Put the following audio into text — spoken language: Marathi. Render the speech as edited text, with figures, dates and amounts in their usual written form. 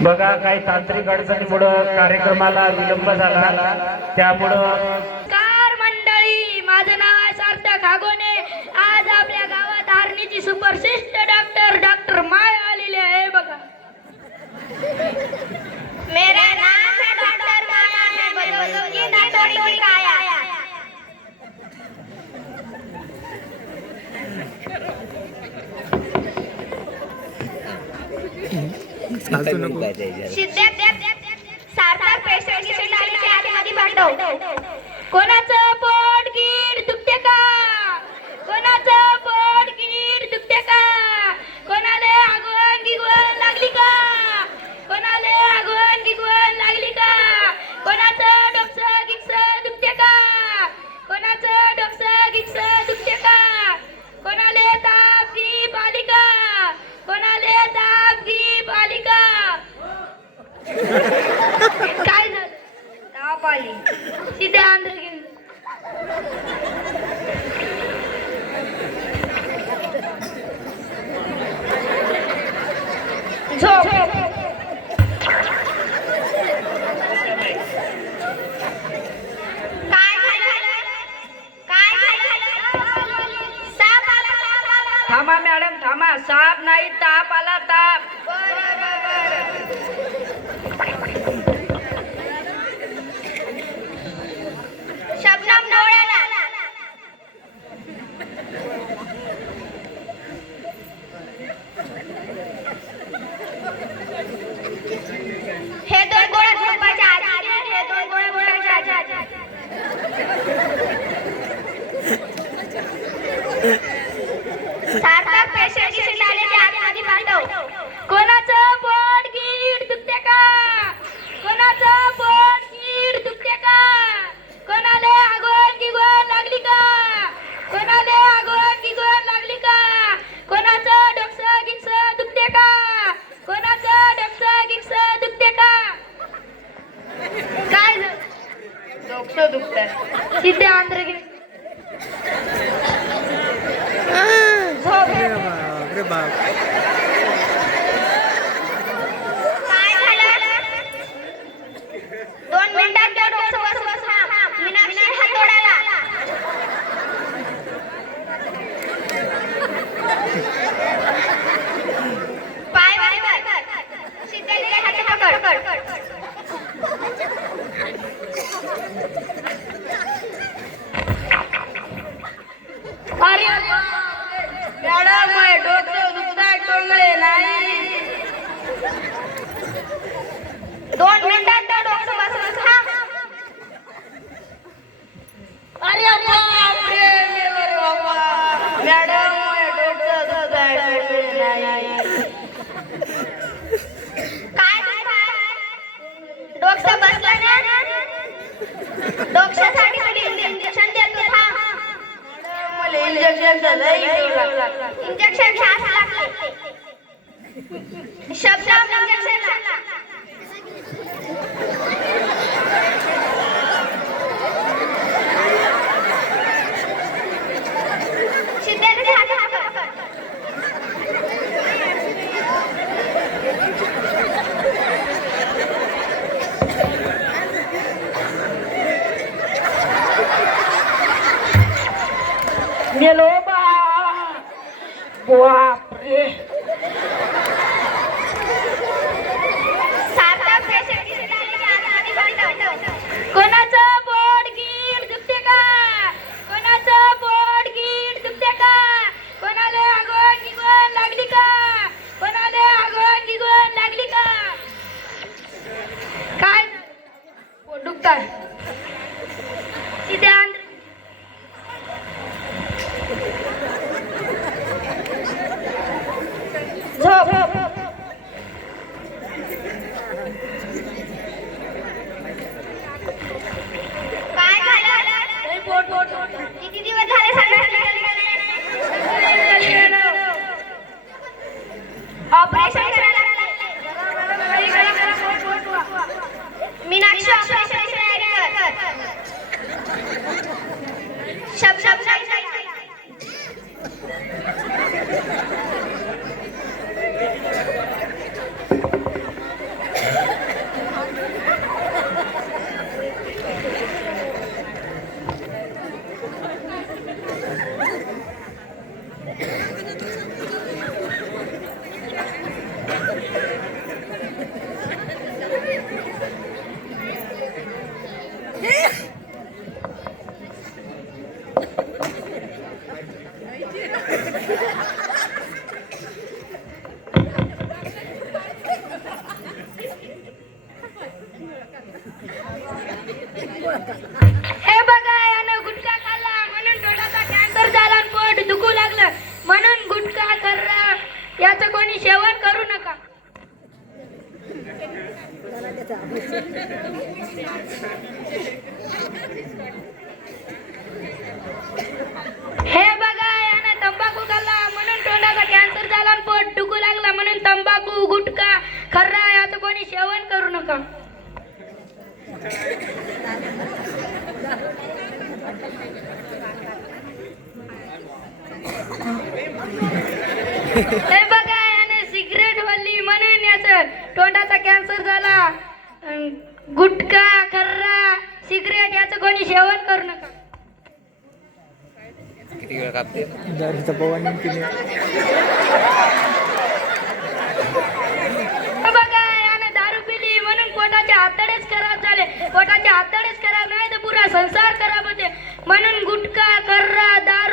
बघा काही तांत्रिक अडचणीमुळे कार्यक्रमाला विलंब झाला त्यामुळं मंडळी माझं नाव आहे सार्थक हागोने आज आपल्या गावात आर्नीची सुपरसिस्ट डॉक्टर माय आलेले आहे बघा मेरा नाम है डॉक्टर माया मैं बदलूंगी ना थोड़ी काया सार्थक पेशंट आतमध्ये पाठव कोणाचं पोट गीड दुखते का कोणाचं पोट गीड दुखते का कोणाला आगवण गिगवण लागली का कोणाला आगवण गिगवण लागली का कोणाचं डोकं गिक्स दुखते का कोणाचं डोकं गिक्स दुखते का कोणाला ताप गीप आली का कोणाला ताप गीप आली का काय झालं ताप आली सीधे आंध्र घेऊन झोप थांबा मॅडम थांबा साप नाही ताप आला ताप शबनम डोळ्याला हे दोन गोळ्या झोपायच्या आधी हे दोन गोळ्या गोळ्याच्या आधी सार्थक पेशंट आलेले आतमध्ये पाठव कोणाचं पोट गीड दुखते का कोणाचं पोट गीड दुखते का कोणाला आगवण गिगवण लागली का कोणाला आगवण गिगवण लागली का कोणाचं डोकं गिक्स दुखते का कोणाचं डोकं गिक्स दुखते का काय डोकं दुखतंय तिथे आंध्र घे अरे बाप काय झालं 2 मिनिटात त्या डोकं बस मीनाक्षी हातोडाला पाय वर सीधे हात पकड अरे मॅडम डोकं दुखताय टोंगळे नाही 2 मिनिटात त्या डोकं बस अरे बापरे मेरे बाबा मॅडम डोकं दुखताय नाही काय डोकं बसलं ना डोक्यासाठी इंजेक्शन देतो था मला इंजेक्शन इंजेक्शन घ्यायला लागते शब्द इंजेक्शन सिद्धेने मेलो बापरे कोणाचं पोट गीड दुखते का कोणाचं पोट गीड दुखते का कोणाला आगवण गिगवण लागली का कोणाला आगवण गिगवण लागली का काय पोट दुखताय तिथे आंध्र हे बघा याने सिगरेट वल्ली म्हणून याचं तोंडाचा कॅन्सर झाला. गुटखा खर्रा सिगरेट याचं कोणी सेवन करू नका. दारूचा पवानी केली. बघा यानं दारू पिली म्हणून पोटाचे आतडेच खराब झाले. पोटाचे आतडेच खराब नाही तर पुरा संसार खराब होते. म्हणून गुटखा खर्रा दारू